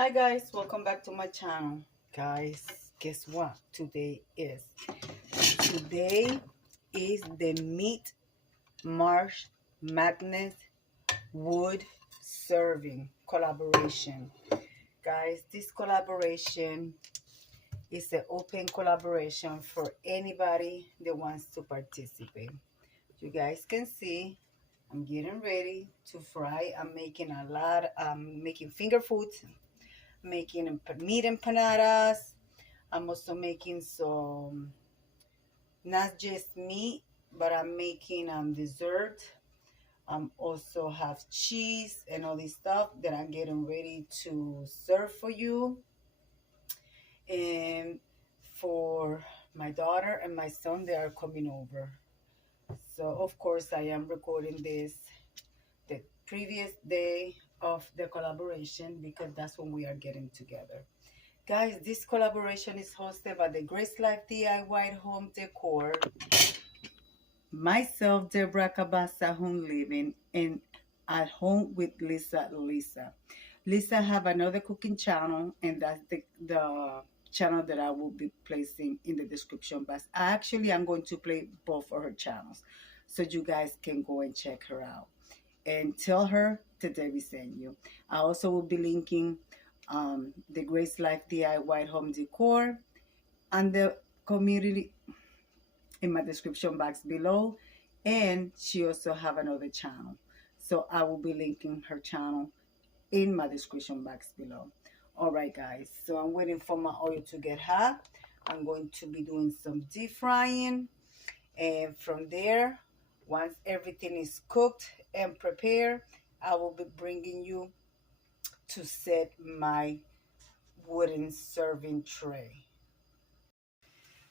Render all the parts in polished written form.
Hi guys, welcome back to my channel. Guys, guess what today is the meat marsh madness wood serving collaboration. Guys, this collaboration is an open collaboration for anybody that wants to participate. You guys can see I'm getting ready to fry. I'm making making finger foods, making meat empanadas. I'm also making some, not just meat, but I'm making dessert. Also have cheese and all this stuff that I'm getting ready to serve for you. And for my daughter and my son, they are coming over. So of course I am recording this the previous day of the collaboration because that's when we are getting together. Guys, this collaboration is hosted by the Grace Life DIY Home Decor, myself, Deborah Cabassa, Home Living, and At Home with Lisa. Lisa have another cooking channel, and that's the channel that I will be placing in the description box. Actually, I'm going to play both of her channels, so you guys can go and check her out and tell her today we sent you. I also will be linking the Grace Life DIY Home Decor and the community in my description box below. And she also have another channel. So I will be linking her channel in my description box below. All right, guys. So I'm waiting for my oil to get hot. I'm going to be doing some deep frying. And from there, once everything is cooked and prepared, I will be bringing you to set my wooden serving tray.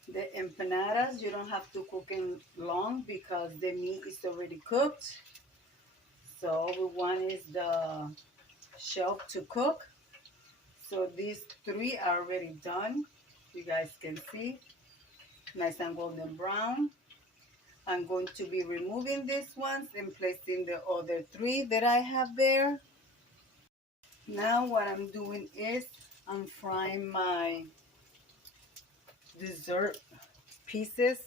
The empanadas, you don't have to cook in long because the meat is already cooked. So all we want is the shelf to cook. So these three are already done. You guys can see, nice and golden brown. I'm going to be removing these ones and placing the other three that I have there. Now what I'm doing is I'm frying my dessert pieces,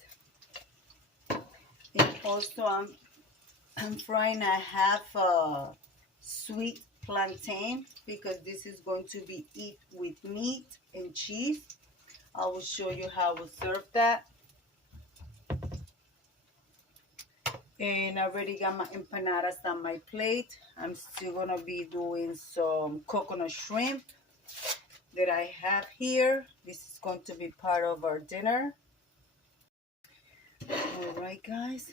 and also I'm frying a half sweet plantain because this is going to be eat with meat and cheese. I will show you how we serve that. And I already got my empanadas on my plate. I'm still gonna be doing some coconut shrimp that I have here. This is going to be part of our dinner. All right, guys.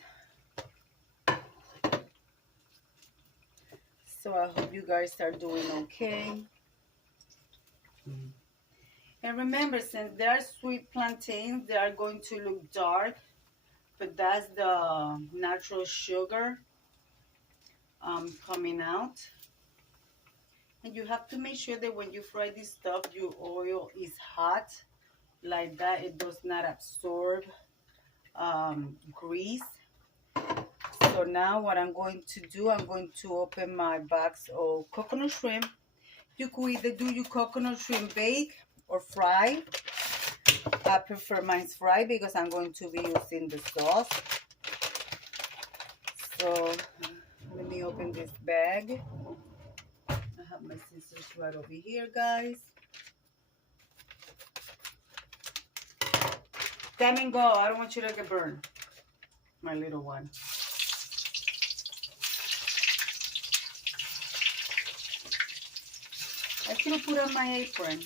So I hope you guys are doing okay. And remember, since they are sweet plantains, they are going to look dark, but that's the natural sugar coming out. And you have to make sure that when you fry this stuff, your oil is hot. Like that, it does not absorb grease. So now what I'm going to do, I'm going to open my box of coconut shrimp. You could either do your coconut shrimp bake or fry. I prefer mine's fried because I'm going to be using the sauce. So let me open this bag. I have my scissors right over here, guys. Come and go. I don't want you to get burned, my little one. I should have put on my apron.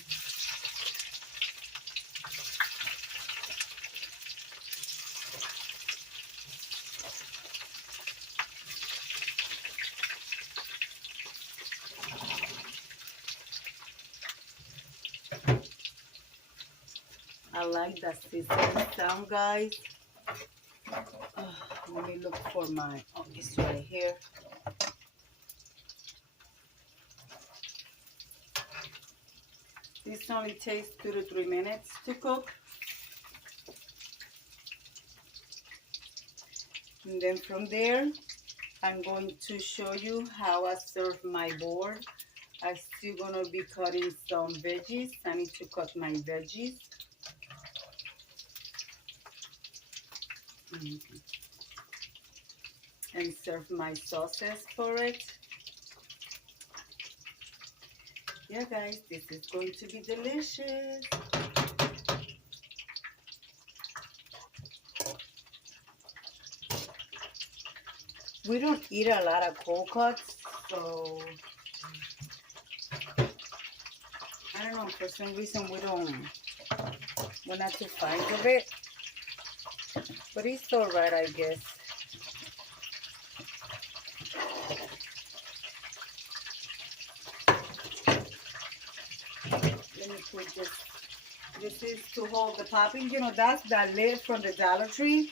I like that sizzling sound, guys. Let me look for my, oh, it's right here. This only takes 2 to 3 minutes to cook. And then from there, I'm going to show you how I serve my board. I'm still gonna be cutting some veggies. I need to cut my veggies. And serve my sauces for it. Yeah, guys, this is going to be delicious. We don't eat a lot of cold cuts, so I don't know, for some reason we're not too fond of it. But it's alright, I guess. Let me put this. This is to hold the popping. You know, that's that lid from the Dollar Tree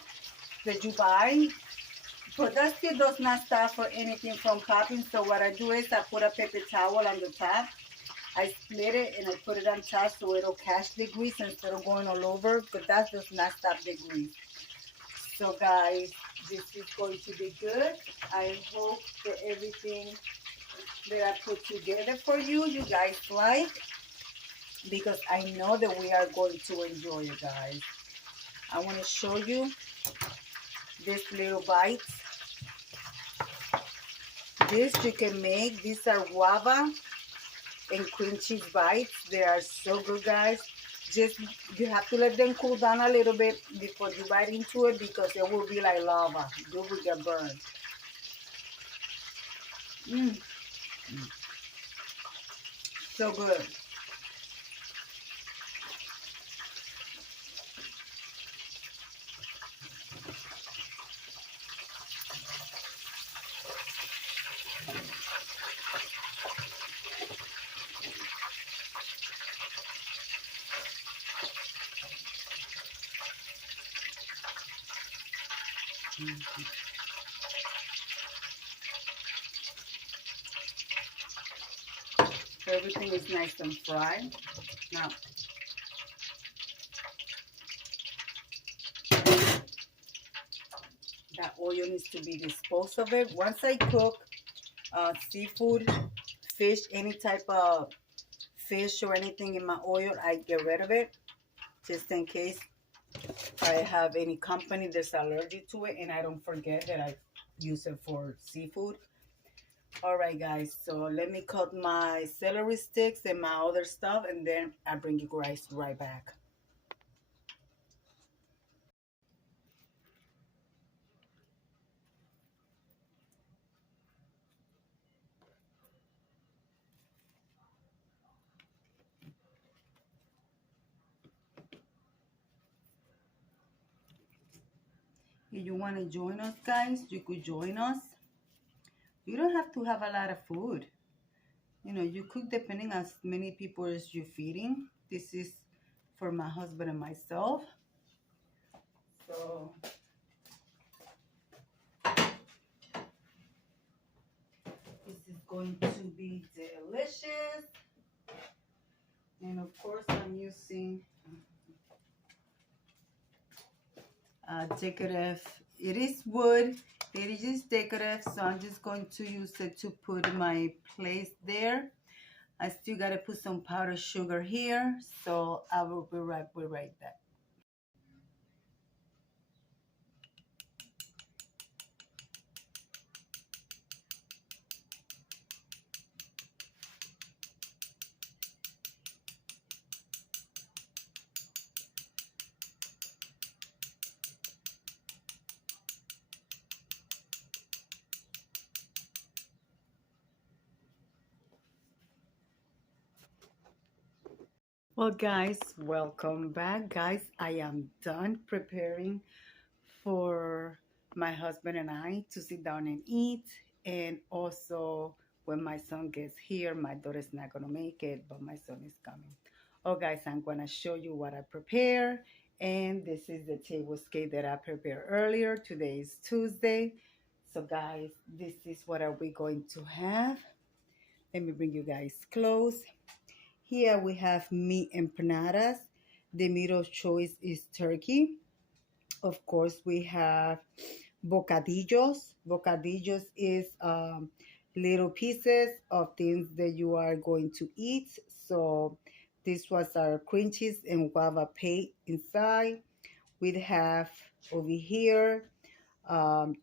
that you buy. But that still does not stop for anything from popping. So what I do is I put a paper towel on the top. I split it and I put it on top so it'll catch the grease instead of going all over. But that does not stop the grease. So guys, this is going to be good. I hope that everything that I put together for you, you guys like. Because I know that we are going to enjoy it, guys. I want to show you these little bites. This you can make. These are guava and cream cheese bites. They are so good, guys. Just you have to let them cool down a little bit before you bite into it because it will be like lava. You will get burned. So good. So everything is nice and fried. Now, that oil needs to be disposed of it. Once I cook seafood, fish, any type of fish or anything in my oil, I get rid of it just in case I have any company that's allergic to it and I don't forget that I use it for seafood. All right, guys, so let me cut my celery sticks and my other stuff, and then I bring you guys right back. If you want to join us, guys, you could join us. You don't have to have a lot of food. You know, you cook depending as many people as you're feeding. This is for my husband and myself. So this is going to be delicious. And of course, I'm using decorative. It is wood. It is just decorative, so I'm just going to use it to put my place there. I still got to put some powdered sugar here, so I will be right back. Well, guys, welcome back. Guys, I am done preparing for my husband and I to sit down and eat. And also, when my son gets here, my daughter's not going to make it, but my son is coming. Oh, guys, I'm going to show you what I prepare. And this is the table scape that I prepared earlier. Today is Tuesday. So, guys, this is what are we going to have. Let me bring you guys close. Here we have meat empanadas. The meat of choice is turkey. Of course, we have bocadillos. Bocadillos is little pieces of things that you are going to eat. So this was our cream cheese and guava paste inside. We have over here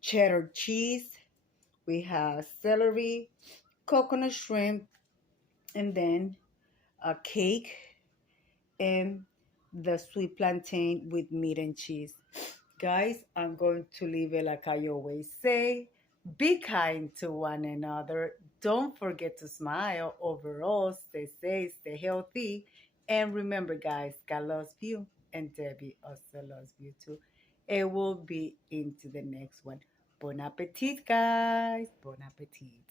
cheddar cheese. We have celery, coconut shrimp, and then a cake and the sweet plantain with meat and cheese. Guys, I'm going to leave it like I always say. Be kind to one another. Don't forget to smile. Overall, stay safe, stay healthy. And remember, guys, God loves you, and Debbie also loves you too. It will be into the next one. Bon appetit, guys. Bon appetit.